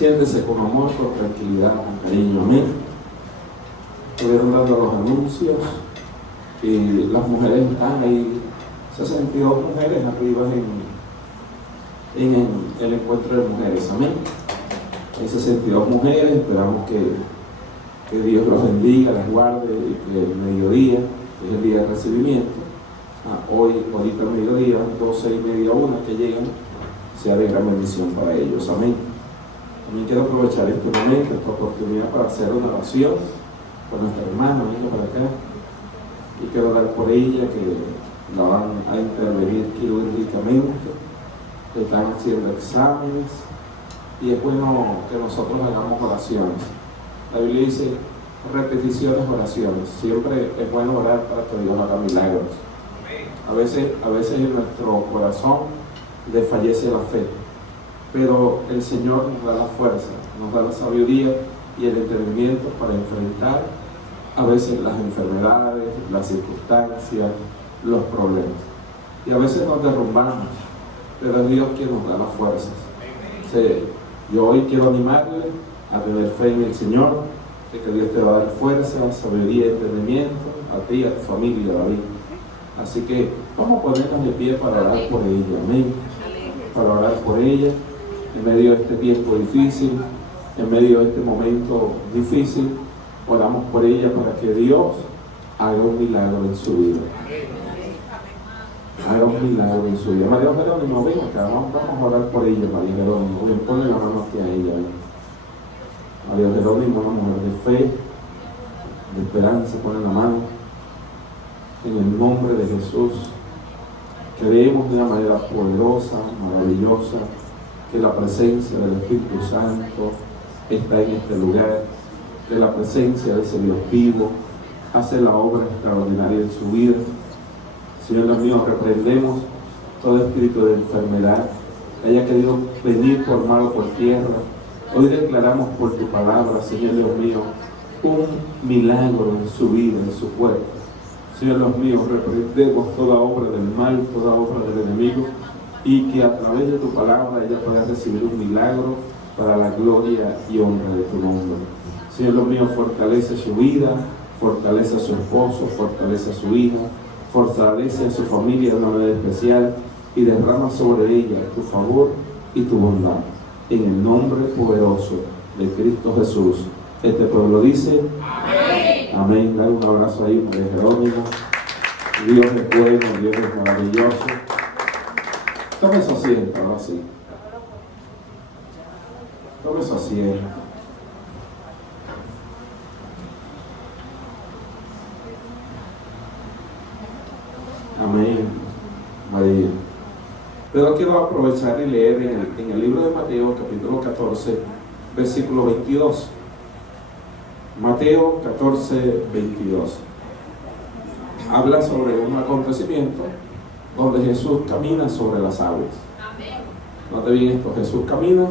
Siéntese con amor, con tranquilidad, con cariño. Amén. Estuvieron dando los anuncios y las mujeres están ahí, 62 mujeres arriba en el encuentro de mujeres. Amén. Hay 62 mujeres, esperamos que Dios los bendiga, las guarde y que el mediodía, que es el día de recibimiento, ahorita al mediodía, 12:30, 1 que llegan, sea de gran bendición para ellos. Amén. También quiero aprovechar este momento, esta oportunidad para hacer una oración con nuestra hermana, venga para acá, y quiero orar por ella, que la van a intervenir quirúrgicamente, que están haciendo exámenes, y es bueno que nosotros hagamos oraciones. La Biblia dice repeticiones, oraciones. Siempre es bueno orar para que Dios haga milagros. A veces en nuestro corazón desfallece la fe, pero el Señor nos da la fuerza, nos da la sabiduría y el entendimiento para enfrentar a veces las enfermedades, las circunstancias, los problemas. Y a veces nos derrumbamos, pero es Dios quien nos da las fuerzas. Yo hoy quiero animarle a tener fe en el Señor, de que Dios te va a dar fuerza, sabiduría y entendimiento a ti y a tu familia, David. Así que vamos a ponernos de pie para orar por ella. Amén. Para orar por ella en medio de este tiempo difícil, en medio de este momento difícil. Oramos por ella para que Dios haga un milagro en su vida. Haga un milagro en su vida. María Jerónimo, ven acá, vamos a orar por ella, María Jerónimo. Ven, ponle la mano aquí a ella. María Jerónimo, una mujer de fe, de esperanza, pone la mano. En el nombre de Jesús, creemos de una manera poderosa, maravillosa, que la presencia del Espíritu Santo está en este lugar, que la presencia de ese Dios vivo hace la obra extraordinaria en su vida. Señor Dios mío, reprendemos todo espíritu de enfermedad que haya querido venir por mar o por tierra. Hoy declaramos por tu palabra, Señor Dios mío, un milagro en su vida, en su cuerpo. Señor Dios mío, reprendemos toda obra del mal, toda obra del enemigo, y que a través de tu palabra ella pueda recibir un milagro para la gloria y honra de tu nombre. Señor Dios mío, fortalece su vida, fortalece a su esposo, fortalece a su hija, fortalece a su familia de una manera especial y derrama sobre ella tu favor y tu bondad. En el nombre poderoso de Cristo Jesús, este pueblo dice amén. Amén. Dale un abrazo ahí, María Jerónimo. Dios es bueno, Dios es maravilloso. Tome su asiento, ahora sí. Tome su asiento. Amén, María. Pero quiero aprovechar y leer en el libro de Mateo, capítulo 14, versículo 22. Mateo 14, 22. Habla sobre un acontecimiento donde Jesús camina sobre las aguas. Note bien esto, Jesús camina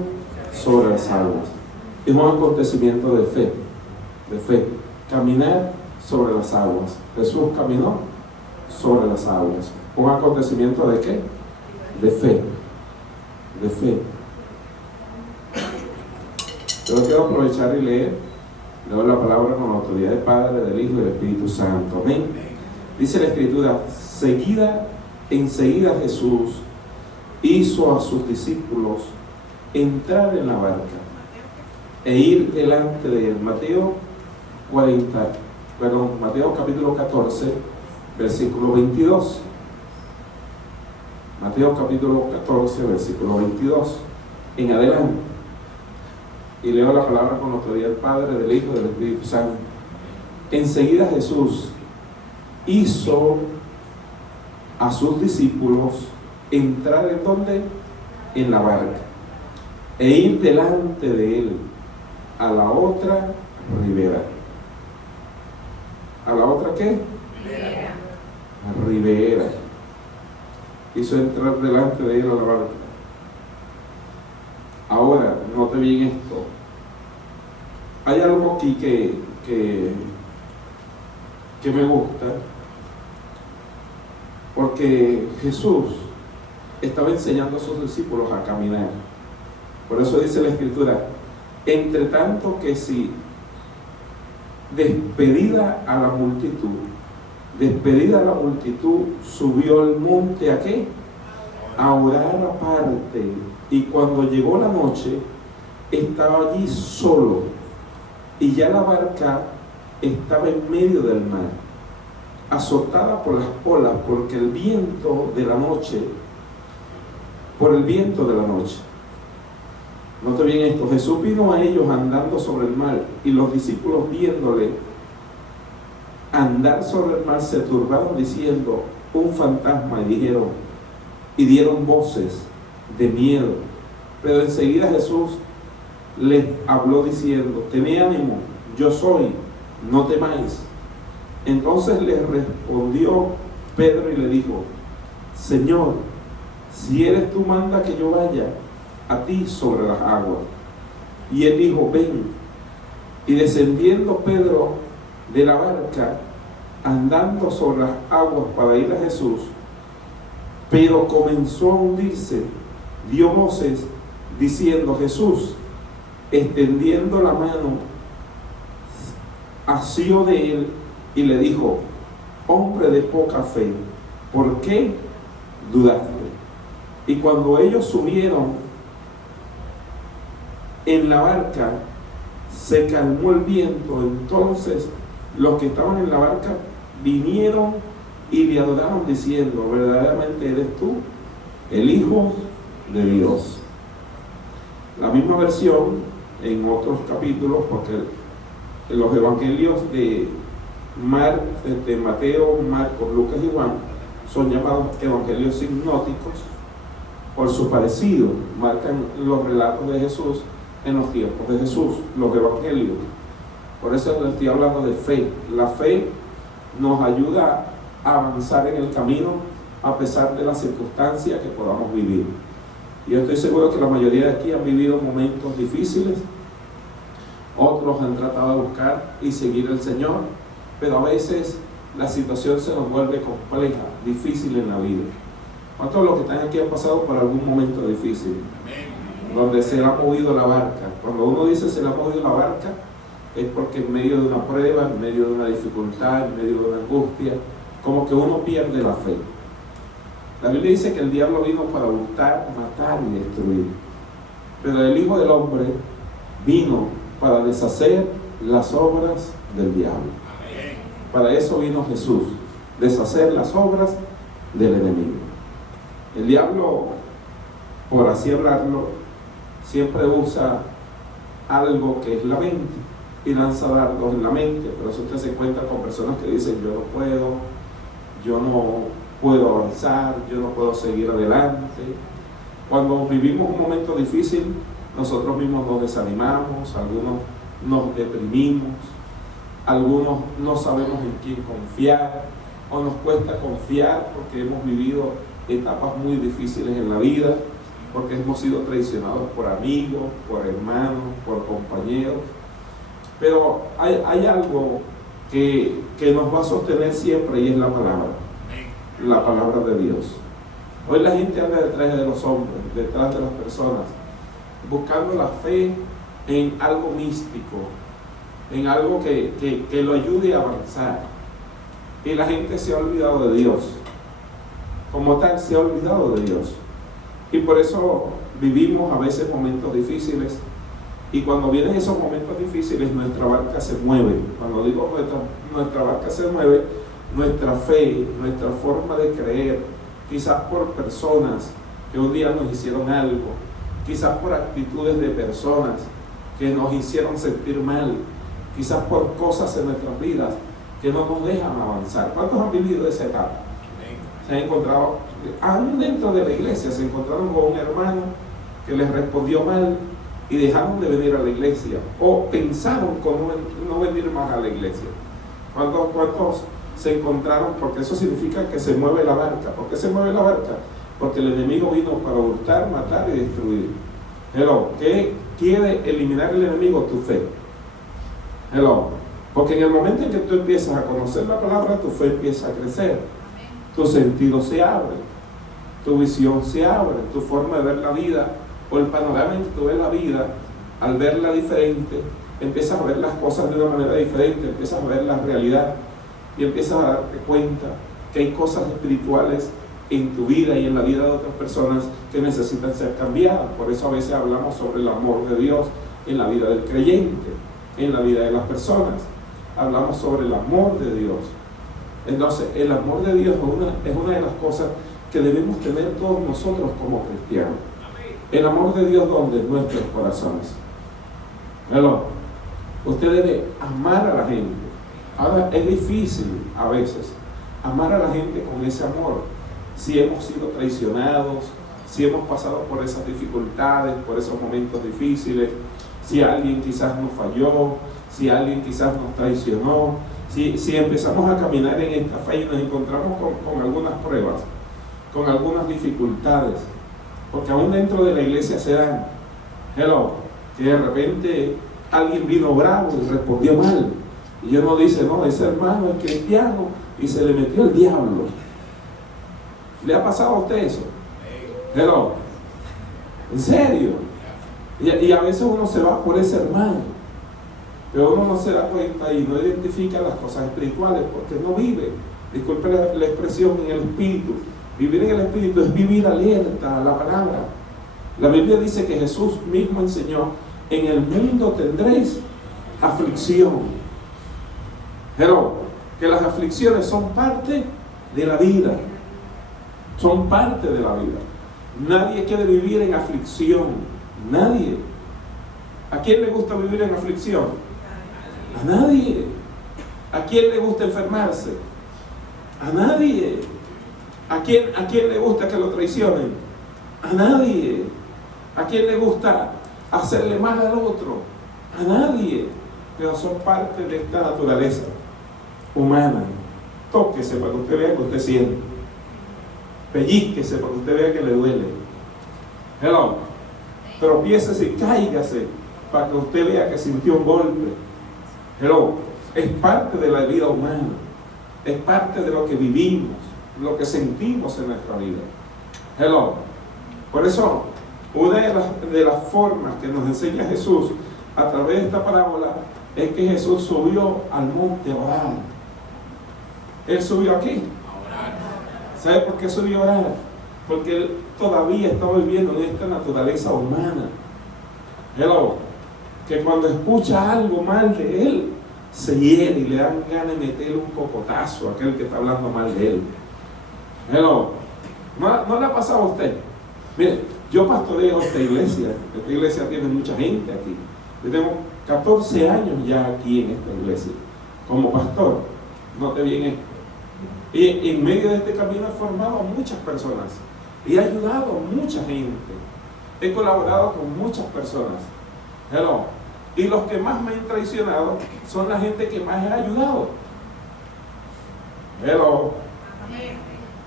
sobre las aguas. Es un acontecimiento de fe, caminar sobre las aguas. Jesús caminó sobre las aguas. ¿Un acontecimiento de qué? De fe. Yo quiero aprovechar y leer la palabra con la autoridad del Padre, del Hijo y del Espíritu Santo. Amén. Dice la Escritura: enseguida Jesús hizo a sus discípulos entrar en la barca e ir delante de él. Mateo capítulo 14, versículo 22. Mateo capítulo 14, versículo 22 en adelante. Y leo la palabra con la autoridad del Padre, del Hijo y del Espíritu Santo. Enseguida Jesús hizo a sus discípulos entrar ¿en dónde? En la barca e ir delante de él a la otra ribera. ¿A la otra qué? Ribera. Hizo entrar delante de él a la barca. Ahora, note bien esto. Hay algo aquí que me gusta, porque Jesús estaba enseñando a sus discípulos a caminar. Por eso dice la Escritura: Entre tanto que si despedida a la multitud, subió al monte ¿a qué? A orar aparte. Y cuando llegó la noche, estaba allí solo, y ya la barca estaba en medio del mar, azotada por las olas, por el viento de la noche. Note bien esto: Jesús vino a ellos andando sobre el mar, y los discípulos, viéndole andar sobre el mar, se turbaron diciendo: un fantasma, y dieron voces de miedo. Pero enseguida Jesús les habló diciendo: tened ánimo, yo soy, no temáis. Entonces les respondió Pedro y le dijo: Señor, si eres tú, manda que yo vaya a ti sobre las aguas. Y él dijo: ven. Y descendiendo Pedro de la barca, andando sobre las aguas para ir a Jesús, pero comenzó a hundirse, dio voces diciendo: Jesús, extendiendo la mano, asió de él y le dijo: hombre de poca fe, ¿por qué dudaste? Y cuando ellos subieron en la barca, se calmó el viento. Entonces los que estaban en la barca vinieron y le adoraron diciendo: verdaderamente eres tú el Hijo de Dios. La misma versión en otros capítulos, porque en los evangelios de Mateo, Marcos, Lucas y Juan son llamados evangelios sinóticos por su parecido, marcan los relatos de Jesús en los tiempos de Jesús, los evangelios. Por eso les estoy hablando de fe. La fe nos ayuda a avanzar en el camino a pesar de las circunstancias que podamos vivir. Y yo estoy seguro que la mayoría de aquí han vivido momentos difíciles, otros han tratado de buscar y seguir al Señor, pero a veces la situación se nos vuelve compleja, difícil en la vida. ¿Cuántos de los que están aquí han pasado por algún momento difícil? Donde se le ha movido la barca. Cuando uno dice se le ha movido la barca, es porque en medio de una prueba, en medio de una dificultad, en medio de una angustia, como que uno pierde la fe. La Biblia dice que el diablo vino para hurtar, matar y destruir, pero el Hijo del Hombre vino para deshacer las obras del diablo. Para eso vino Jesús, deshacer las obras del enemigo. El diablo, por así hablarlo, siempre usa algo que es la mente y lanza dardos en la mente. Por eso usted se encuentra con personas que dicen: yo no puedo avanzar, yo no puedo seguir adelante. Cuando vivimos un momento difícil, nosotros mismos nos desanimamos, algunos nos deprimimos, algunos no sabemos en quién confiar, o nos cuesta confiar porque hemos vivido etapas muy difíciles en la vida, porque hemos sido traicionados por amigos, por hermanos, por compañeros. Pero hay algo que nos va a sostener siempre, y es la palabra de Dios. Hoy la gente anda detrás de los hombres, detrás de las personas, buscando la fe en algo místico, en algo que lo ayude a avanzar. Y la gente se ha olvidado de Dios. Como tal, se ha olvidado de Dios. Y por eso vivimos a veces momentos difíciles. Y cuando vienen esos momentos difíciles, nuestra barca se mueve. Cuando digo nuestra barca se mueve, nuestra fe, nuestra forma de creer, quizás por personas que un día nos hicieron algo, quizás por actitudes de personas que nos hicieron sentir mal, quizás por cosas en nuestras vidas que no nos dejan avanzar. ¿Cuántos han vivido esa etapa? Se han encontrado, aún dentro de la iglesia, se encontraron con un hermano que les respondió mal y dejaron de venir a la iglesia, o pensaron con no venir más a la iglesia. ¿Cuántos se encontraron? Porque eso significa que se mueve la barca. ¿Por qué se mueve la barca? Porque el enemigo vino para hurtar, matar y destruir. Hello, ¿qué quiere eliminar el enemigo? Tu fe. Hello, porque en el momento en que tú empiezas a conocer la palabra, tu fe empieza a crecer, tu sentido se abre, tu visión se abre, tu forma de ver la vida, o el panorama en que tú ves la vida al verla diferente, empiezas a ver las cosas de una manera diferente, empiezas a ver la realidad y empiezas a darte cuenta que hay cosas espirituales en tu vida y en la vida de otras personas que necesitan ser cambiadas. Por eso a veces hablamos sobre el amor de Dios en la vida del creyente, en la vida de las personas. Hablamos sobre el amor de Dios. Entonces, el amor de Dios es una de las cosas que debemos tener todos nosotros como cristianos. El amor de Dios, ¿dónde? En nuestros corazones. ¿Verdad? Usted debe amar a la gente. Ahora, es difícil a veces amar a la gente con ese amor. Si hemos sido traicionados, si hemos pasado por esas dificultades, por esos momentos difíciles, si alguien quizás nos falló, si alguien quizás nos traicionó, si empezamos a caminar en esta fe y nos encontramos con algunas pruebas, con algunas dificultades, porque aún dentro de la iglesia se dan, que de repente alguien vino bravo y respondió mal, y uno dice, no, ese hermano es cristiano y se le metió el diablo. ¿Le ha pasado a usted eso? ¿En serio? Y a veces uno se va por ese hermano, pero uno no se da cuenta y no identifica las cosas espirituales porque no vive, disculpe la expresión, en el espíritu. Vivir en el espíritu es vivir alerta a la palabra. La Biblia dice que Jesús mismo enseñó, en el mundo tendréis aflicción. Pero que las aflicciones son parte de la vida. Son parte de la vida. Nadie quiere vivir en aflicción. Nadie. ¿A quién le gusta vivir en aflicción? A nadie. ¿A quién le gusta enfermarse? A nadie. ¿A quién le gusta que lo traicionen? A nadie. ¿A quién le gusta hacerle mal al otro? A nadie. Pero son parte de esta naturaleza humana. Tóquese para que usted vea que usted siente. Pellízquese para que usted vea que le duele. Tropiécese y cáigase para que usted vea que sintió un golpe. Es parte de la vida humana. Es parte de lo que vivimos, lo que sentimos en nuestra vida. Por eso, una de las formas que nos enseña Jesús a través de esta parábola es que Jesús subió al monte a orar. Él subió aquí. ¿Sabe por qué subió a orar? Porque él todavía está viviendo en esta naturaleza humana. Que cuando escucha algo mal de él, se hiere y le dan ganas de meterle un cocotazo a aquel que está hablando mal de él. ¿No le ha pasado a usted? Mire, yo pastoreo esta iglesia tiene mucha gente aquí. Yo tengo 14 años ya aquí en esta iglesia, como pastor. Note bien esto. Y en medio de este camino he formado a muchas personas y he ayudado a mucha gente. He colaborado con muchas personas. Y los que más me han traicionado son la gente que más he ayudado.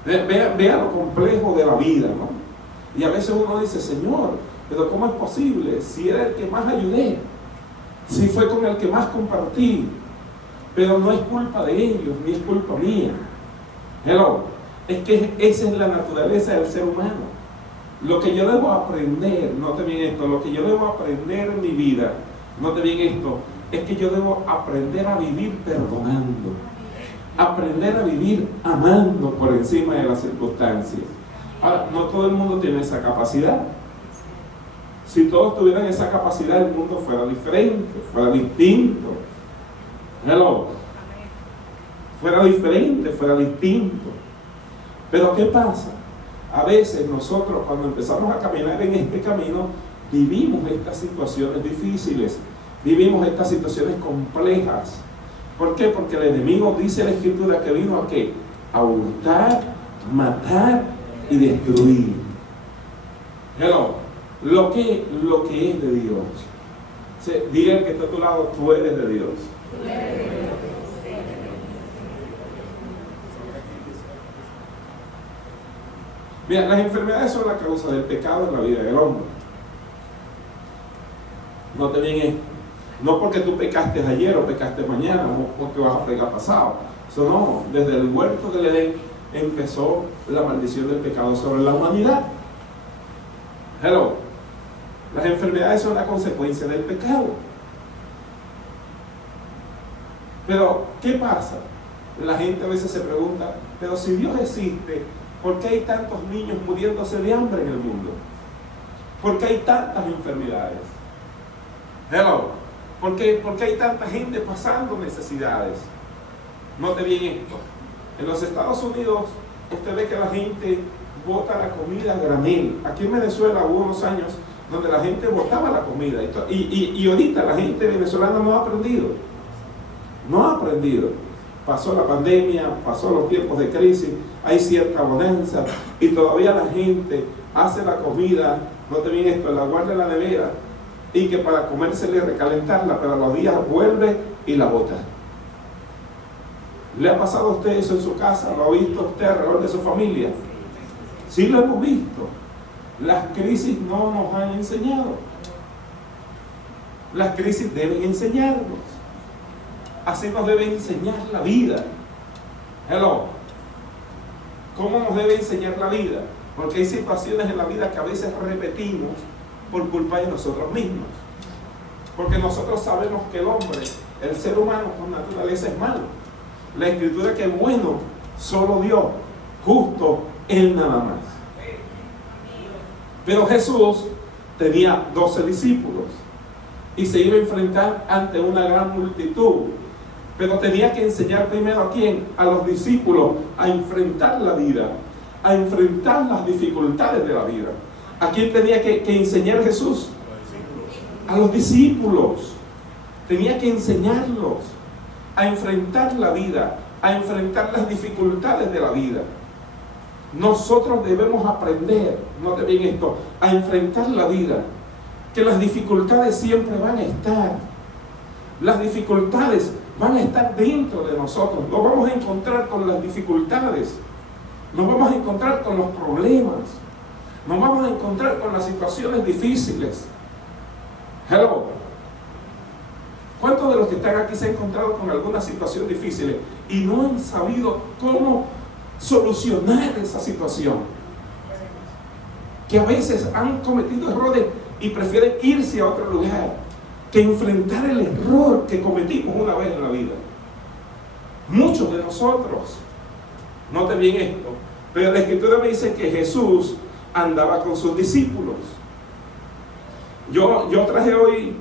Vea lo complejo de la vida, ¿no? Y a veces uno dice, Señor, pero ¿cómo es posible? Si era el que más ayudé, si fue con el que más compartí, pero no es culpa de ellos, ni es culpa mía. Es que esa es la naturaleza del ser humano. Lo que yo debo aprender, note bien esto, lo que yo debo aprender en mi vida, note bien esto, es que yo debo aprender a vivir perdonando, aprender a vivir amando por encima de las circunstancias. Ahora, no todo el mundo tiene esa capacidad. Si todos tuvieran esa capacidad, el mundo fuera diferente, fuera distinto. Fuera diferente, fuera distinto. Pero ¿qué pasa? A veces nosotros, cuando empezamos a caminar en este camino, vivimos estas situaciones difíciles, vivimos estas situaciones complejas. ¿Por qué? Porque el enemigo, dice la Escritura, que vino ¿a qué? A hurtar, matar y destruir. Lo que es de Dios. Diga el que está a tu lado, tú eres de Dios. Mira, las enfermedades son la causa del pecado en la vida del hombre. Note bien esto. No porque tú pecaste ayer o pecaste mañana o porque vas a pecar pasado. Eso no. Desde el huerto del Edén empezó la maldición del pecado sobre la humanidad. Las enfermedades son la consecuencia del pecado. Pero, ¿qué pasa? La gente a veces se pregunta, pero si Dios existe, ¿por qué hay tantos niños muriéndose de hambre en el mundo? ¿Por qué hay tantas enfermedades? Hello. ¿Por qué hay tanta gente pasando necesidades? Note bien esto. En los Estados Unidos, usted ve que la gente bota la comida a granel. Aquí en Venezuela hubo unos años donde la gente botaba la comida. Y ahorita la gente venezolana no ha aprendido. No ha aprendido. Pasó la pandemia, pasó los tiempos de crisis, hay cierta bonanza y todavía la gente hace la comida, note bien esto, la guarda en la nevera y que para comérsela y recalentarla, pero a los días vuelve y la bota. ¿Le ha pasado a usted eso en su casa? ¿Lo ha visto usted alrededor de su familia? Sí lo hemos visto. Las crisis no nos han enseñado. Las crisis deben enseñarnos. Así nos debe enseñar la vida. Hello. ¿Cómo nos debe enseñar la vida? Porque hay situaciones en la vida que a veces repetimos por culpa de nosotros mismos. Porque nosotros sabemos que el hombre, el ser humano por naturaleza es malo. La Escritura que es bueno, solo Dios, justo, Él nada más. Pero Jesús tenía 12 discípulos y se iba a enfrentar ante una gran multitud. Pero tenía que enseñar primero a quién, a los discípulos, a enfrentar la vida, a enfrentar las dificultades de la vida. ¿A quién tenía que enseñar Jesús? A los discípulos. Tenía que enseñarlos a enfrentar la vida, a enfrentar las dificultades de la vida. Nosotros debemos aprender, note bien esto, a enfrentar la vida, que las dificultades siempre van a estar. Las dificultades van a estar dentro de nosotros. Nos vamos a encontrar con las dificultades, nos vamos a encontrar con los problemas, nos vamos a encontrar con las situaciones difíciles. Hello. ¿Cuántos de los que están aquí se han encontrado con alguna situación difícil y no han sabido cómo solucionar esa situación? Que a veces han cometido errores y prefieren irse a otro lugar que enfrentar el error que cometimos una vez en la vida. Muchos de nosotros, noten bien esto, pero la Escritura me dice que Jesús andaba con sus discípulos. Yo traje hoy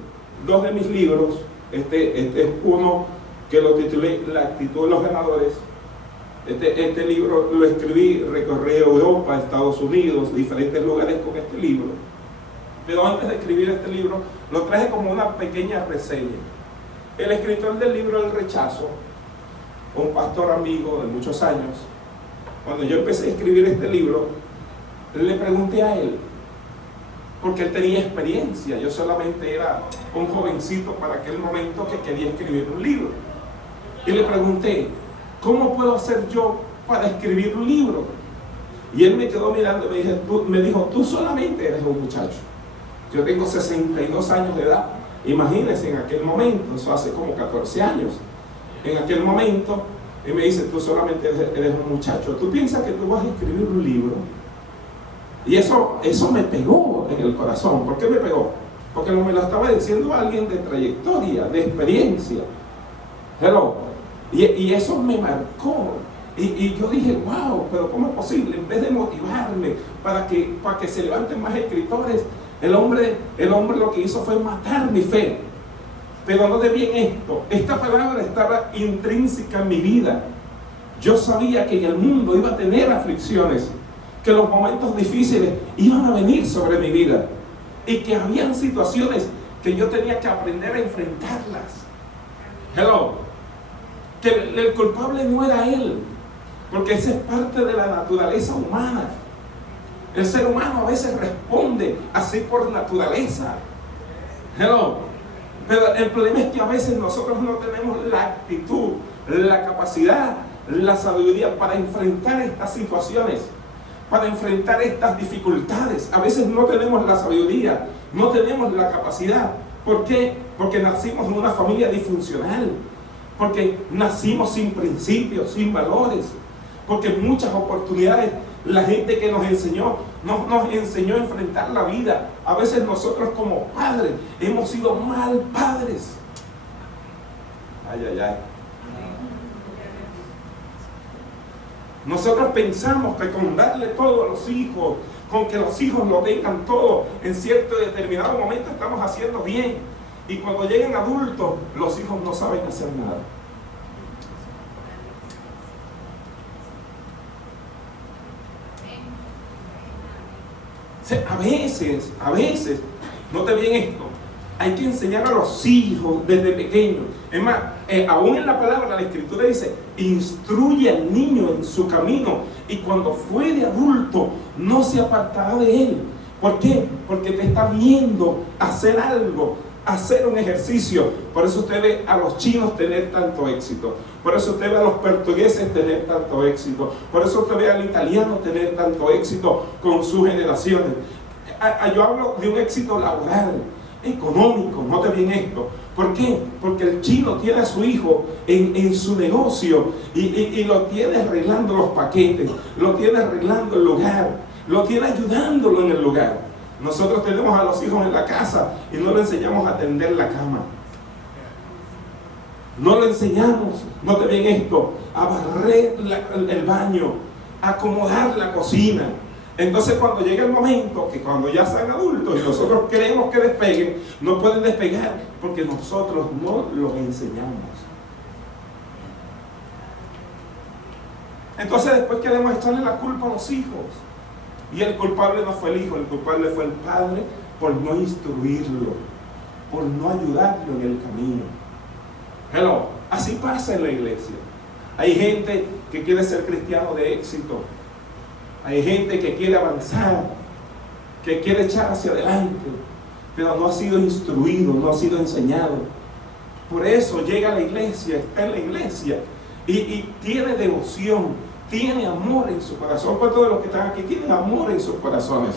2 de mis libros. Este es uno que lo titulé La actitud de los ganadores. Este libro lo escribí, recorrí Europa, Estados Unidos, diferentes lugares con este libro. Pero antes de escribir este libro, lo traje como una pequeña reseña. El escritor del libro El Rechazo, un pastor amigo de muchos años, cuando yo empecé a escribir este libro, le pregunté a él, porque él tenía experiencia, yo solamente era un jovencito para aquel momento que quería escribir un libro. Y le pregunté, ¿cómo puedo hacer yo para escribir un libro? Y él me quedó mirando y me dijo, tú solamente eres un muchacho. Yo tengo 62 años de edad. Imagínense en aquel momento, eso hace como 14 años. En aquel momento, él me dice, tú solamente eres un muchacho. ¿Tú piensas que tú vas a escribir un libro? Y eso me pegó en el corazón. ¿Por qué me pegó? Porque me lo estaba diciendo alguien de trayectoria, de experiencia. Hello. Y eso me marcó. Y yo dije, wow, pero ¿cómo es posible? En vez de motivarme para que se levanten más escritores, el hombre lo que hizo fue matar mi fe. Pero no de bien esto. Esta palabra estaba intrínseca en mi vida. Yo sabía que en el mundo iba a tener aflicciones, que los momentos difíciles iban a venir sobre mi vida y que habían situaciones que yo tenía que aprender a enfrentarlas. Hello. Que el culpable no era él, porque esa es parte de la naturaleza humana. El ser humano a veces responde así por naturaleza. Hello. Pero el problema es que a veces nosotros no tenemos la actitud, la capacidad, la sabiduría para enfrentar estas situaciones, para enfrentar estas dificultades. A veces no tenemos la sabiduría, no tenemos la capacidad. ¿Por qué? Porque nacimos en una familia disfuncional, porque nacimos sin principios, sin valores, porque en muchas oportunidades la gente que nos enseñó a enfrentar la vida a veces nosotros como padres hemos sido mal padres. Ay, ay, ay. Nosotros pensamos que con darle todo a los hijos, con que los hijos lo tengan todo, en cierto y determinado momento estamos haciendo bien. Y cuando llegan adultos, los hijos no saben hacer nada. A veces, note bien esto, hay que enseñar a los hijos desde pequeños. Es más, aún en la palabra, la Escritura dice, instruye al niño en su camino y cuando fue de adulto no se apartará de él. ¿Por qué? Porque te está viendo hacer algo, hacer un ejercicio. Por eso usted ve a los chinos tener tanto éxito. Por eso usted ve a los portugueses tener tanto éxito. Por eso usted ve al italiano tener tanto éxito con sus generaciones. Yo hablo de un éxito laboral, económico, note bien esto. ¿Por qué? Porque el chino tiene a su hijo en su negocio y lo tiene arreglando los paquetes, lo tiene arreglando el lugar, lo tiene ayudándolo en el lugar. Nosotros tenemos a los hijos en la casa y no le enseñamos a tender la cama. No le enseñamos, note bien esto, a barrer el baño, a acomodar la cocina. Entonces cuando llega el momento que cuando ya sean adultos y nosotros queremos que despeguen, no pueden despegar porque nosotros no los enseñamos. Entonces después queremos echarle la culpa a los hijos. Y el culpable no fue el hijo, el culpable fue el padre por no instruirlo, por no ayudarlo en el camino. Hello, así pasa en la iglesia. Hay gente que quiere ser cristiano de éxito. Hay gente que quiere avanzar, que quiere echar hacia adelante, pero no ha sido instruido, no ha sido enseñado. Por eso llega a la iglesia, está en la iglesia y tiene devoción, tiene amor en su corazón. ¿Cuántos de los que están aquí tienen amor en sus corazones?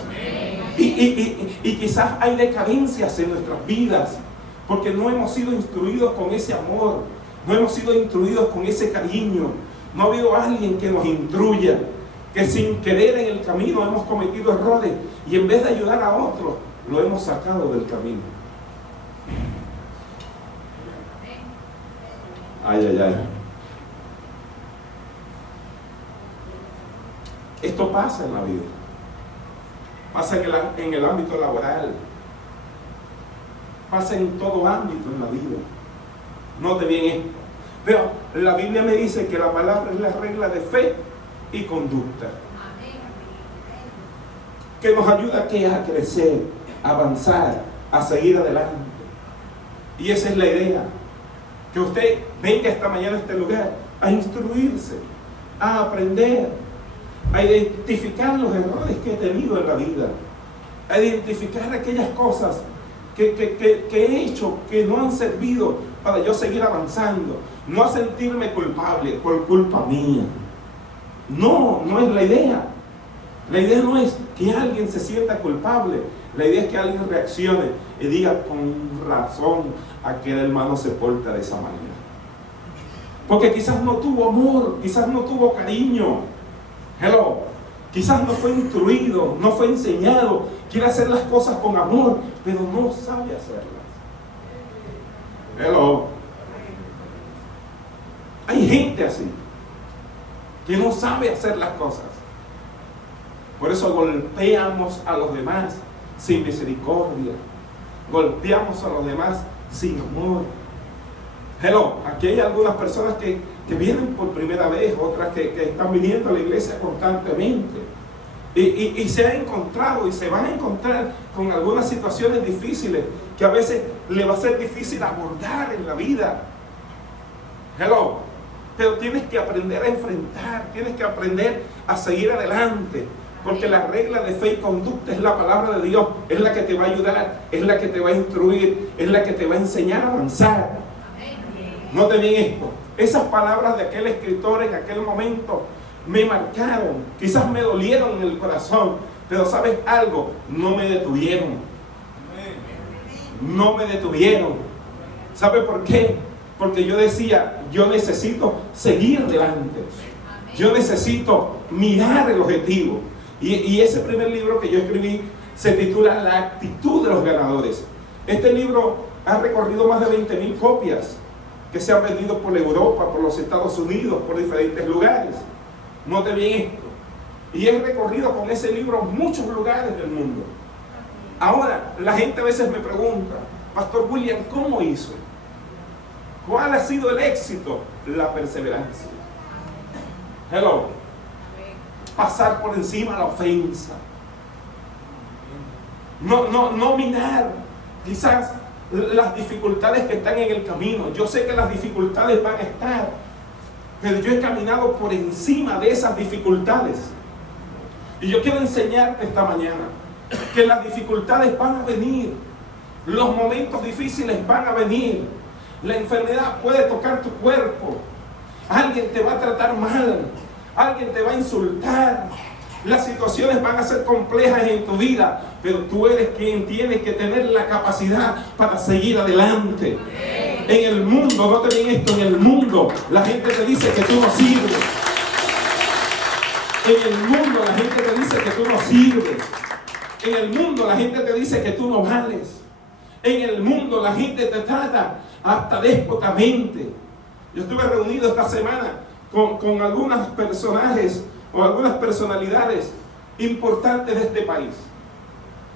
Y quizás hay decadencias en nuestras vidas porque no hemos sido instruidos con ese amor, no hemos sido instruidos con ese cariño. No ha habido alguien que nos instruya, que sin querer en el camino hemos cometido errores y en vez de ayudar a otros, lo hemos sacado del camino. Ay, ay, ay. Esto pasa en la vida, pasa en el ámbito laboral, pasa en todo ámbito en la vida. Note bien esto. Pero la Biblia me dice que la palabra es la regla de fe y conducta, que nos ayuda a crecer, a avanzar, a seguir adelante. Y esa es la idea, que usted venga esta mañana a este lugar a instruirse, a aprender, a identificar los errores que he tenido en la vida, a identificar aquellas cosas que he hecho que no han servido para yo seguir avanzando, no a sentirme culpable por culpa mía. No es la idea. La idea no es que alguien se sienta culpable, la idea es que alguien reaccione y diga, con razón aquel hermano se porta de esa manera, porque quizás no tuvo amor, quizás no tuvo cariño. Hello, quizás no fue instruido, no fue enseñado, quiere hacer las cosas con amor, pero no sabe hacerlas. Hello. Hay gente así, que no sabe hacer las cosas. Por eso golpeamos a los demás sin misericordia, golpeamos a los demás sin amor. Hello, aquí hay algunas personas que vienen por primera vez, otras que están viniendo a la iglesia constantemente y se han encontrado y se van a encontrar con algunas situaciones difíciles que a veces le va a ser difícil abordar en la vida. Hello, pero tienes que aprender a enfrentar, tienes que aprender a seguir adelante, porque la regla de fe y conducta es la palabra de Dios, es la que te va a ayudar, es la que te va a instruir, es la que te va a enseñar a avanzar. Note bien esto, esas palabras de aquel escritor en aquel momento me marcaron, quizás me dolieron en el corazón, pero ¿sabes algo? No me detuvieron. No me detuvieron. ¿Sabe por qué? Porque yo decía, yo necesito seguir adelante. Yo necesito mirar el objetivo. Y ese primer libro que yo escribí Se titula La actitud de los ganadores. Este libro ha recorrido más de 20,000 copias que se han vendido por Europa, por los Estados Unidos, por diferentes lugares. Note bien esto. Y he recorrido con ese libro muchos lugares del mundo. Ahora, la gente a veces me pregunta, Pastor William, ¿cómo hizo? ¿Cuál ha sido el éxito? La perseverancia. Hello. Pasar por encima la ofensa. No mirar quizás las dificultades que están en el camino. Yo sé que las dificultades van a estar, pero yo he caminado por encima de esas dificultades. Y yo quiero enseñarte esta mañana que las dificultades van a venir, los momentos difíciles van a venir, la enfermedad puede tocar tu cuerpo, alguien te va a tratar mal, alguien te va a insultar, las situaciones van a ser complejas en tu vida, pero tú eres quien tiene que tener la capacidad para seguir adelante. En el mundo, no te digan esto, en el mundo la gente te dice que tú no sirves. En el mundo la gente te dice que tú no sirves. En el mundo la gente te dice que tú no vales. En el mundo la gente te trata hasta déspotamente. Yo estuve reunido esta semana con algunos personajes o algunas personalidades importantes de este país.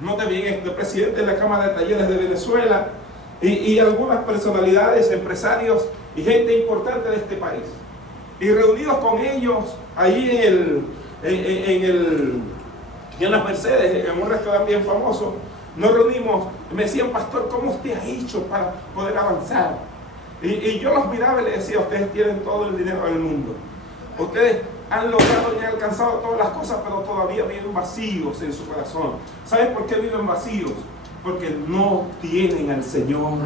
Note bien esto, el presidente de la Cámara de Talleres de Venezuela y algunas personalidades, empresarios y gente importante de este país. Y reunidos con ellos ahí en las Mercedes, en un restaurante bien famoso, nos reunimos, me decían, pastor, ¿cómo usted ha hecho para poder avanzar? Y yo los miraba y les decía, ustedes tienen todo el dinero del mundo, ustedes han logrado y han alcanzado todas las cosas, pero todavía viven vacíos en su corazón. ¿Sabes por qué viven vacíos? Porque no tienen al Señor.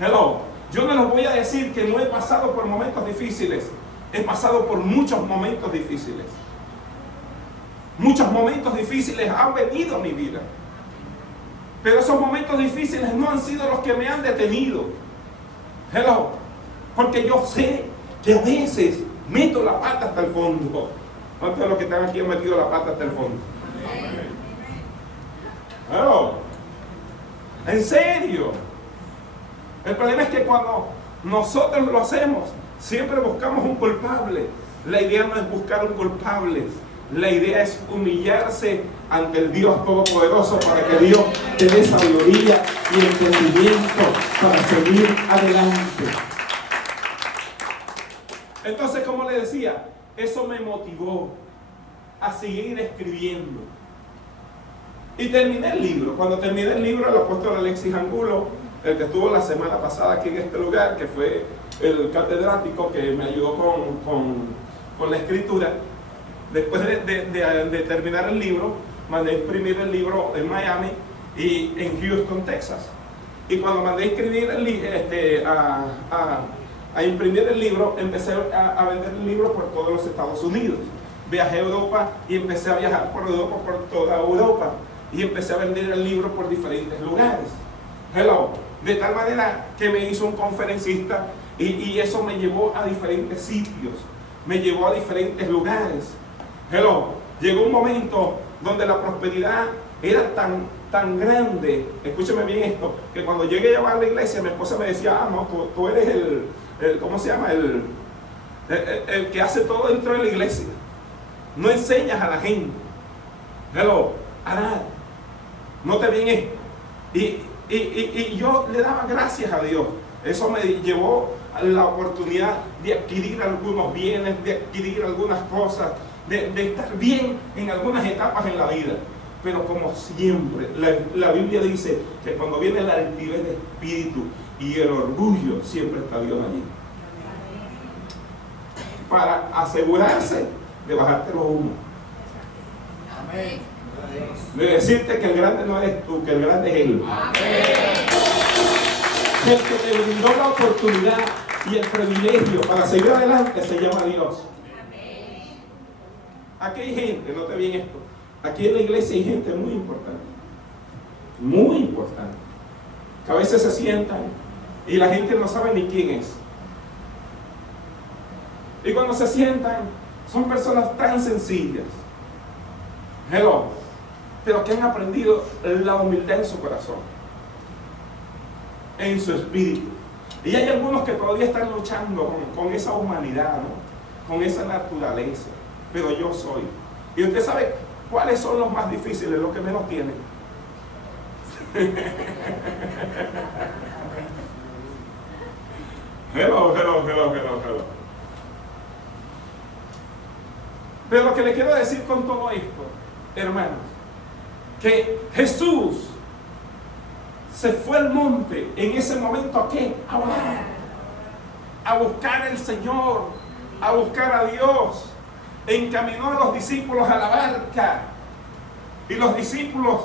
Hello, yo no les voy a decir que no he pasado por momentos difíciles, he pasado por muchos momentos difíciles. Muchos momentos difíciles han venido a mi vida, pero esos momentos difíciles no han sido los que me han detenido. Hello, porque yo sé que a veces meto la pata hasta el fondo. ¿Cuántos de los que están aquí han metido la pata hasta el fondo? Hello, en serio. El problema es que cuando nosotros lo hacemos, siempre buscamos un culpable. La idea no es buscar un culpable. La idea es humillarse ante el Dios Todopoderoso para que Dios te dé sabiduría y entendimiento para seguir adelante. Entonces, como le decía, eso me motivó a seguir escribiendo. Y terminé el libro. Cuando terminé el libro, el apóstol Alexis Angulo, el que estuvo la semana pasada aquí en este lugar, que fue el catedrático que me ayudó con la escritura, después de terminar el libro, mandé a imprimir el libro en Miami y en Houston, Texas. Y cuando mandé a escribir a imprimir el libro, empecé a vender el libro por todos los Estados Unidos. Viajé a Europa y empecé a viajar por Europa, por toda Europa. Y empecé a vender el libro por diferentes lugares. Hello. De tal manera que me hizo un conferencista y eso me llevó a diferentes sitios. Me llevó a diferentes lugares. Hello. Llegó un momento donde la prosperidad era tan grande. Escúcheme bien esto, que cuando llegué a la iglesia, mi esposa me decía, no, tú eres el ¿cómo se llama? El que hace todo dentro de la iglesia. No enseñas a la gente. Hello, a dar. Note bien esto. Y yo le daba gracias a Dios. Eso me llevó a la oportunidad de adquirir algunos bienes, de adquirir algunas cosas, de estar bien en algunas etapas en la vida. Pero como siempre, la Biblia dice que cuando viene la altivez de espíritu y el orgullo, siempre está Dios allí. Para asegurarse de bajarte los humos. Amén. De decirte que el grande no eres tú, que el grande es Él. El que te brindó la oportunidad y el privilegio para seguir adelante se llama Dios. Aquí hay gente, note bien esto, aquí en la iglesia hay gente muy importante, que a veces se sientan y la gente no sabe ni quién es. Y cuando se sientan, son personas tan sencillas. Hello. pero que han aprendido la humildad en su corazón, en su espíritu. Y hay algunos que todavía están luchando con esa humanidad, ¿no? Con esa naturaleza. Pero yo soy. Y usted sabe cuáles son los más difíciles, los que menos tienen. Hello. Pero lo que le quiero decir con todo esto, hermanos, que Jesús se fue al monte en ese momento ¿a qué? A orar, a buscar al Señor, a buscar a Dios. Encaminó a los discípulos a la barca y los discípulos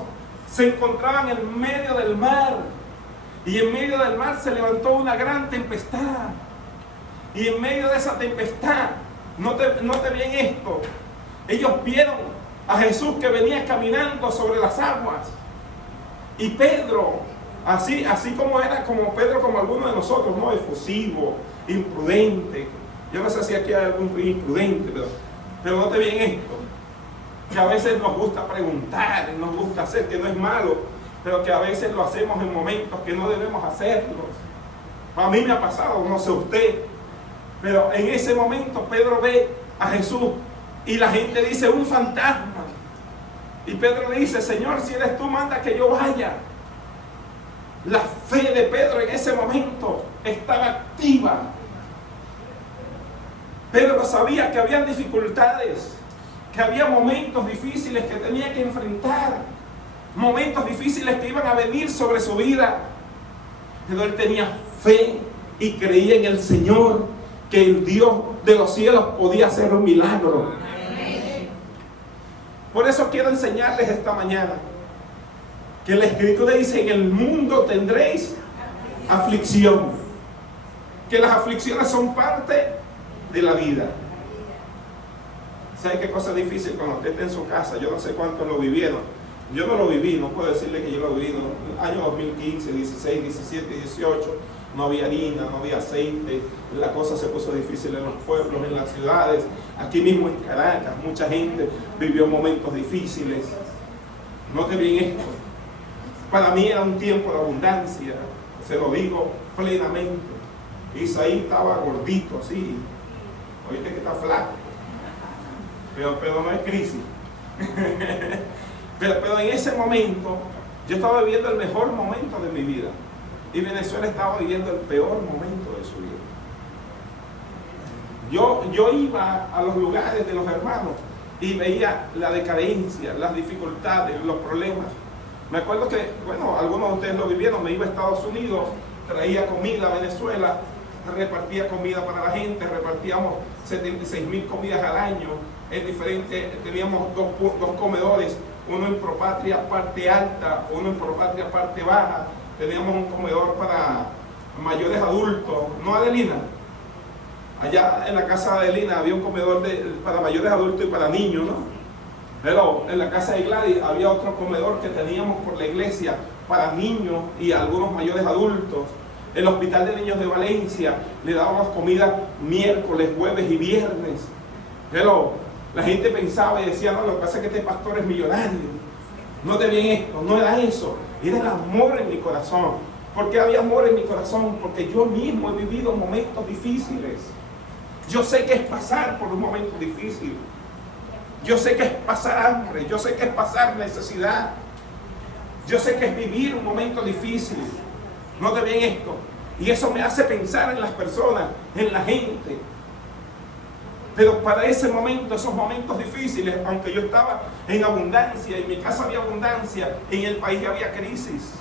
se encontraban en medio del mar, y en medio del mar se levantó una gran tempestad, y en medio de esa tempestad, note bien esto, ellos vieron a Jesús que venía caminando sobre las aguas, y Pedro, así como era, como Pedro, como alguno de nosotros, ¿no? Efusivo, imprudente. Yo no sé si aquí hay algún imprudente, pero note bien esto, que a veces nos gusta preguntar, nos gusta hacer, que no es malo, pero que a veces lo hacemos en momentos que no debemos hacerlo. A mí me ha pasado, no sé usted, pero en ese momento Pedro ve a Jesús y la gente dice: un fantasma. Y Pedro le dice: Señor, si eres tú, manda que yo vaya. La fe de Pedro en ese momento estaba activa. Pedro sabía que había dificultades, que había momentos difíciles que tenía que enfrentar, momentos difíciles que iban a venir sobre su vida, pero él tenía fe y creía en el Señor, que el Dios de los cielos podía hacer un milagro. Por eso quiero enseñarles esta mañana que la Escritura dice: en el mundo tendréis aflicción, que las aflicciones son parte de la vida. ¿Sabe qué cosa difícil cuando usted está en su casa? Yo no sé cuántos lo vivieron. Yo no lo viví, no puedo decirle que yo lo viví. En el año 2015, 16, 17, 18, no había harina, no había aceite. La cosa se puso difícil en los pueblos, en las ciudades. Aquí mismo en Caracas, mucha gente vivió momentos difíciles. Note bien esto. Para mí era un tiempo de abundancia, se lo digo plenamente. Isaí estaba gordito, así. Oíste que está flaco. Pero no es crisis. pero en ese momento yo estaba viviendo el mejor momento de mi vida, y Venezuela estaba viviendo el peor momento de su vida. Yo iba a los lugares de los hermanos y veía la decadencia, las dificultades, los problemas. Me acuerdo que, bueno, algunos de ustedes lo vivieron. Me iba a Estados Unidos, traía comida a Venezuela, repartía comida para la gente, repartíamos 76,000 comidas al año en diferentes. Teníamos dos comedores, uno en Propatria parte alta, uno en Propatria parte baja. Teníamos un comedor para mayores adultos, ¿no, Adelina? Allá en la casa de Adelina había un comedor para mayores adultos y para niños, ¿no? Pero en la casa de Gladys había otro comedor que teníamos por la iglesia para niños y algunos mayores adultos. El Hospital de Niños de Valencia le dábamos comida miércoles, jueves y viernes. Pero la gente pensaba y decía: no, lo que pasa es que este pastor es millonario. No te bien esto, no era eso. Era el amor en mi corazón. ¿Por qué había amor en mi corazón? Porque yo mismo he vivido momentos difíciles. Yo sé que es pasar por un momento difícil. Yo sé que es pasar hambre. Yo sé que es pasar necesidad. Yo sé que es vivir un momento difícil. Note bien esto. Y eso me hace pensar en las personas, en la gente. Pero para ese momento, esos momentos difíciles, aunque yo estaba en abundancia, en mi casa había abundancia, en el país había crisis.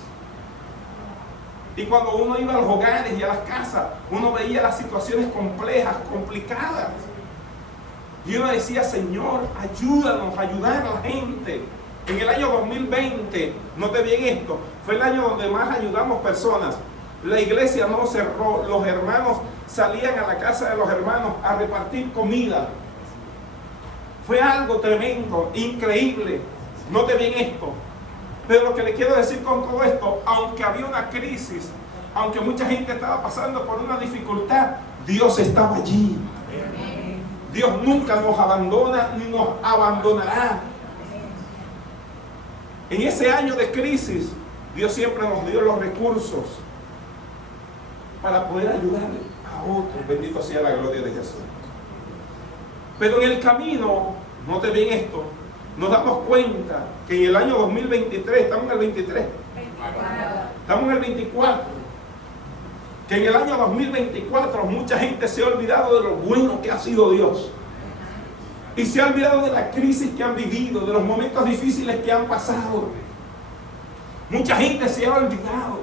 Y cuando uno iba a los hogares y a las casas, uno veía las situaciones complejas, complicadas. Y uno decía: Señor, ayúdanos a ayudar a la gente. En el año 2020, note bien esto, fue el año donde más ayudamos personas. La iglesia no cerró, los hermanos salían a la casa de los hermanos a repartir comida. Fue algo tremendo, increíble. Note bien esto. Pero lo que le quiero decir con todo esto, aunque había una crisis, aunque mucha gente estaba pasando por una dificultad, Dios estaba allí. Dios nunca nos abandona ni nos abandonará. En ese año de crisis, Dios siempre nos dio los recursos para poder ayudar a otros. Bendito sea la gloria de Jesús. Pero en el camino, note bien esto, nos damos cuenta que en el año 2023, estamos en el 23, estamos en el 24, que en el año 2024 mucha gente se ha olvidado de lo bueno que ha sido Dios. Y se ha olvidado de la crisis que han vivido, de los momentos difíciles que han pasado. Mucha gente se ha olvidado.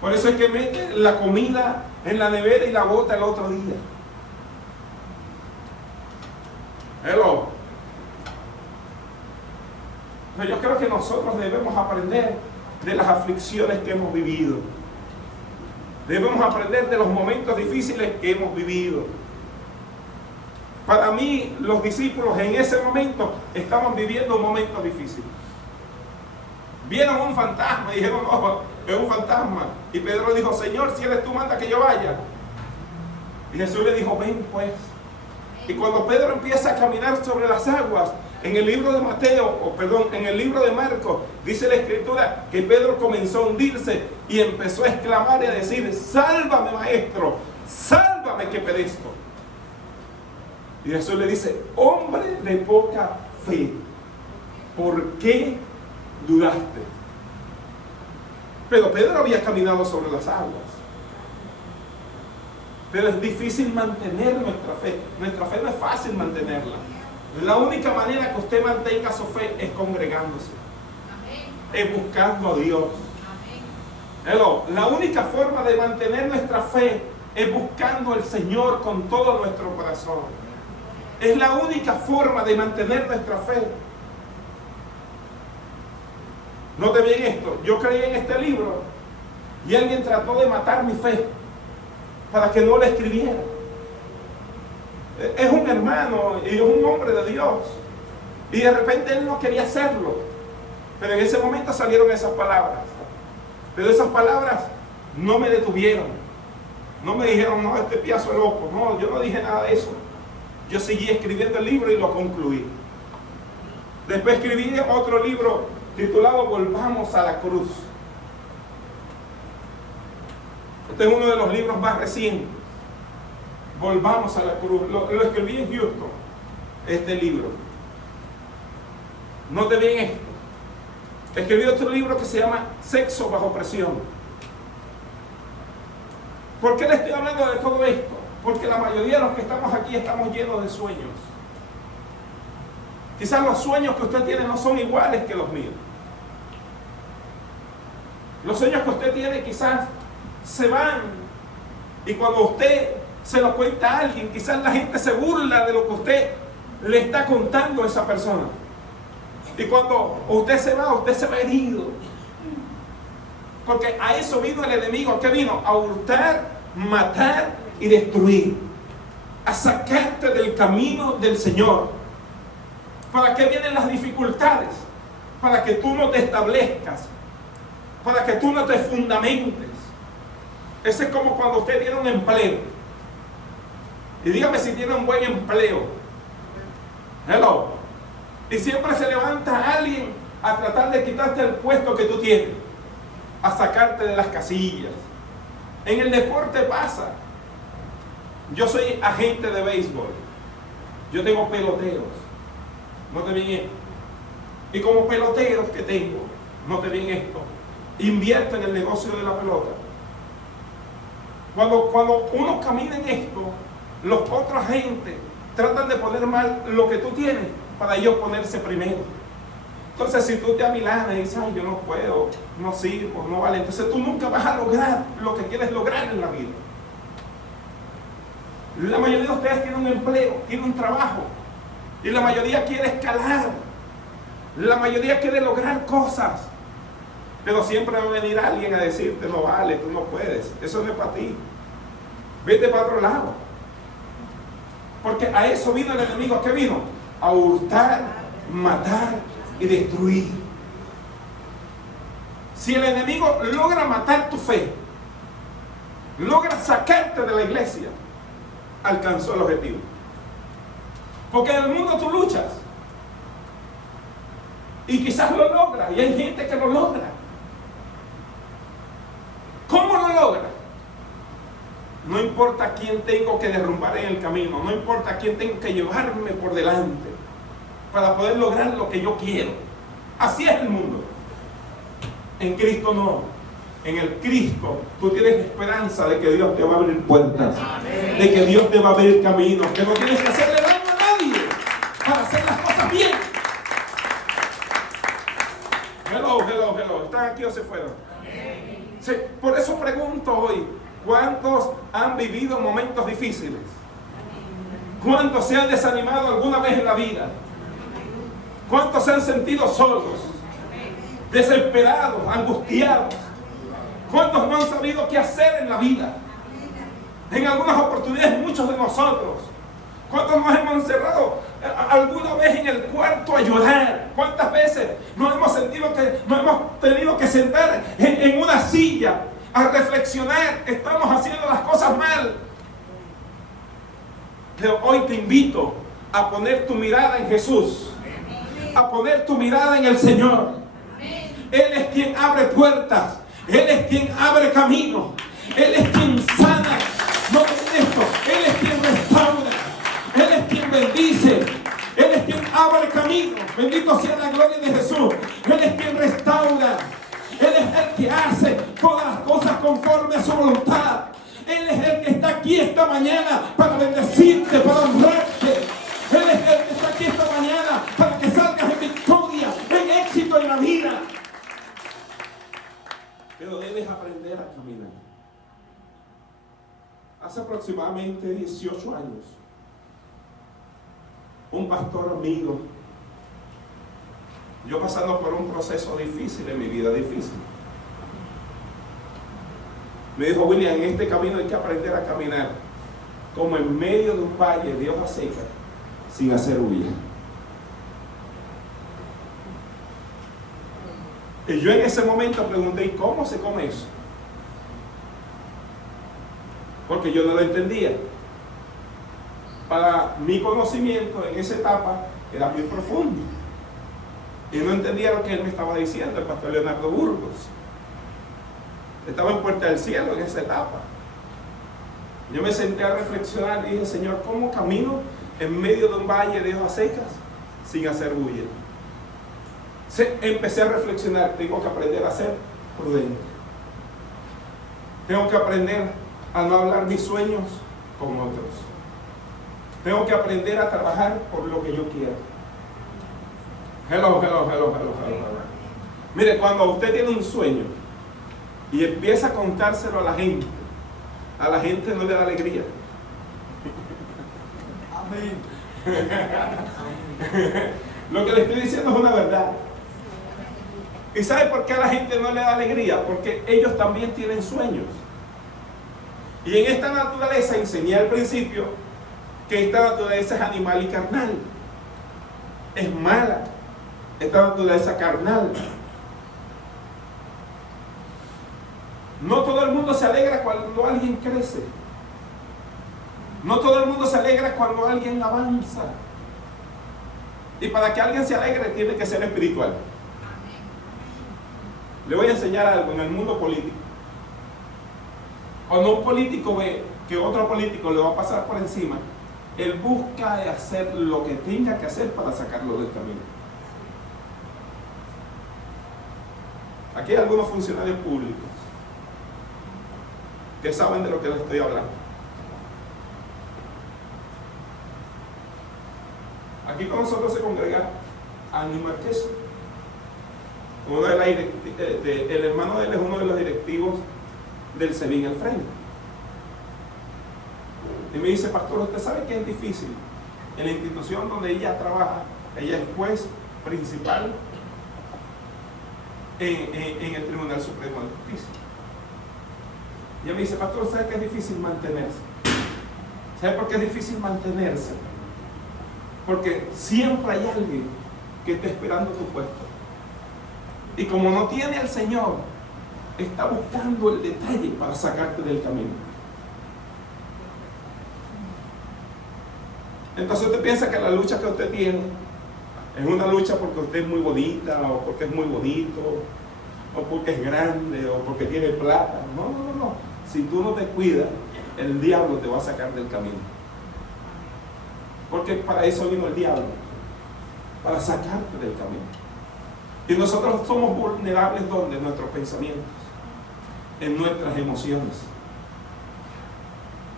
Por eso es que mete la comida en la nevera y la bota el otro día. Hello. Pero yo creo que nosotros debemos aprender de las aflicciones que hemos vivido. Debemos aprender de los momentos difíciles que hemos vivido. Para mí, los discípulos en ese momento estaban viviendo un momento difícil. Vieron un fantasma y dijeron, no, es un fantasma. Y Pedro dijo, Señor, si eres tú, manda que yo vaya. Y Jesús le dijo, ven pues. Y cuando Pedro empieza a caminar sobre las aguas, en el libro de en el libro de Marcos, dice la Escritura que Pedro comenzó a hundirse y empezó a exclamar y a decir, sálvame, maestro, sálvame que perezco. Y Jesús le dice, hombre de poca fe, ¿por qué dudaste? Pero Pedro había caminado sobre las aguas. Pero es difícil mantener nuestra fe. Nuestra fe no es fácil mantenerla. La única manera que usted mantenga su fe es congregándose. Es buscando a Dios. Hello. La única forma de mantener nuestra fe es buscando al Señor con todo nuestro corazón. Es la única forma de mantener nuestra fe. Note bien esto. Yo creí en este libro y alguien trató de matar mi fe para que no la escribiera. Es un hermano y es un hombre de Dios. Y de repente él no quería hacerlo. Pero en ese momento salieron esas palabras. Pero esas palabras no me detuvieron. No me dijeron, no, este piazo es loco. No, yo no dije nada de eso. Yo seguí escribiendo el libro y lo concluí. Después escribí otro libro titulado Volvamos a la Cruz. Este es uno de los libros más recientes. Volvamos a la Cruz. Lo escribí en Houston, este libro. Note bien esto. Escribí otro libro que se llama Sexo bajo presión. ¿Por qué le estoy hablando de todo esto? Porque la mayoría de los que estamos aquí estamos llenos de sueños. Quizás los sueños que usted tiene no son iguales que los míos. Los sueños que usted tiene quizás se van. Y cuando usted se lo cuenta a alguien, quizás la gente se burla de lo que usted le está contando a esa persona. Y cuando usted se va herido. Porque a eso vino el enemigo. ¿A qué vino? A hurtar, matar y destruir. A sacarte del camino del Señor. ¿Para qué vienen las dificultades? Para que tú no te establezcas. Para que tú no te fundamentes. Ese es como cuando usted tiene un empleo. Y dígame si tiene un buen empleo. Hello. Y siempre se levanta alguien a tratar de quitarte el puesto que tú tienes. A sacarte de las casillas. En el deporte pasa. Yo soy agente de béisbol. Yo tengo peloteros. Note bien esto. Y como peloteros que tengo, note bien esto, invierto en el negocio de la pelota. Cuando uno camina en esto, los otros agentes tratan de poner mal lo que tú tienes para ellos ponerse primero. Entonces, si tú te amilanas y dices, ay, yo no puedo, no sirvo, no vale, entonces tú nunca vas a lograr lo que quieres lograr en la vida. La mayoría de ustedes tienen un empleo, tienen un trabajo, y la mayoría quiere escalar, la mayoría quiere lograr cosas, pero siempre va a venir alguien a decirte, no vale, tú no puedes, eso no es para ti, vete para otro lado. Porque a eso vino el enemigo. ¿A qué vino? A hurtar, matar y destruir. Si el enemigo logra matar tu fe, logra sacarte de la iglesia, alcanzó el objetivo. Porque en el mundo tú luchas. Y quizás lo logra, y hay gente que lo logra. ¿Cómo lo logra? No importa quién tengo que derrumbar en el camino, no importa quién tengo que llevarme por delante para poder lograr lo que yo quiero. Así es el mundo. En Cristo no. En el Cristo tú tienes esperanza de que Dios te va a abrir puertas. Amén. De que Dios te va a abrir caminos, que no tienes que hacerle daño a nadie para hacer las cosas bien. Hello. ¿Están aquí o se fueron? Sí, por eso pregunto hoy, ¿cuántos han vivido momentos difíciles? ¿Cuántos se han desanimado alguna vez en la vida? ¿Cuántos se han sentido solos, desesperados, angustiados? ¿Cuántos no han sabido qué hacer en la vida? En algunas oportunidades muchos de nosotros. ¿Cuántos nos hemos encerrado alguna vez en el cuarto a llorar? ¿Cuántas veces nos hemos sentido que nos hemos tenido que sentar en una silla a reflexionar? Estamos haciendo las cosas mal. Pero hoy te invito a poner tu mirada en Jesús, a poner tu mirada en el Señor. Él es quien abre puertas, Él es quien abre caminos, Él es quien sana. No es esto, Él es quien restaura, Él es quien bendice, Él es quien abre camino. Bendito sea la gloria de Jesús. Él es quien restaura, Él es el que hace todas las cosas conforme a su voluntad. Él es el que está aquí esta mañana para bendecirte, para honrarte. Él es el que está aquí esta mañana para que salgas en victoria, en éxito en la vida. Pero debes aprender a caminar. Hace aproximadamente 18 años, un pastor amigo, yo pasando por un proceso difícil en mi vida, difícil, me dijo: William, en este camino hay que aprender a caminar como en medio de un valle de hojas secas, sin hacer huella. Y yo en ese momento pregunté: ¿y cómo se come eso? Porque yo no lo entendía. Para mi conocimiento en esa etapa era muy profundo. Y no entendía lo que él me estaba diciendo, el pastor Leonardo Burgos. Estaba en Puerta del Cielo en esa etapa. Yo me senté a reflexionar y dije: Señor, ¿cómo camino en medio de un valle de hojas secas sin hacer bulla? Empecé a reflexionar: tengo que aprender a ser prudente. Tengo que aprender a no hablar mis sueños con otros. Tengo que aprender a trabajar por lo que yo quiero. Hello. Mire, cuando usted tiene un sueño y empieza a contárselo a la gente no le da alegría. Amén. Lo que le estoy diciendo es una verdad. ¿Y sabe por qué a la gente no le da alegría? Porque ellos también tienen sueños. Y en esta naturaleza, enseñé al principio que esta naturaleza es animal y carnal. Es mala. Esta naturaleza carnal. No todo el mundo se alegra cuando alguien crece. No todo el mundo se alegra cuando alguien avanza. Y para que alguien se alegre tiene que ser espiritual. Le voy a enseñar algo en el mundo político. Cuando un político ve que otro político le va a pasar por encima, él busca hacer lo que tenga que hacer para sacarlo del camino. Aquí hay algunos funcionarios públicos que saben de lo que les estoy hablando. Aquí con nosotros se congrega Andy Marqués. El hermano de él es uno de los directivos del SEBIN al frente. Y me dice: pastor, ¿usted sabe que es difícil? En la institución donde ella trabaja, ella es juez principal en el Tribunal Supremo de Justicia. Y ella me dice: pastor, ¿sabe que es difícil mantenerse? ¿Sabe por qué es difícil mantenerse? Porque siempre hay alguien que está esperando tu puesto. Y como no tiene al Señor, está buscando el detalle para sacarte del camino. Entonces usted piensa que la lucha que usted tiene Es una lucha porque usted es muy bonita, o porque es muy bonito, o porque es grande, o porque tiene plata. No, no, no, no. Si tú no te cuidas, el diablo te va a sacar del camino. Porque para eso vino el diablo, para sacarte del camino. Y nosotros somos vulnerables donde en nuestros pensamientos, en nuestras emociones.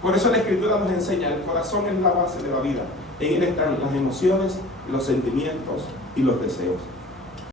Por eso la Escritura nos enseña, el corazón es la base de la vida. En él están las emociones, los sentimientos y los deseos.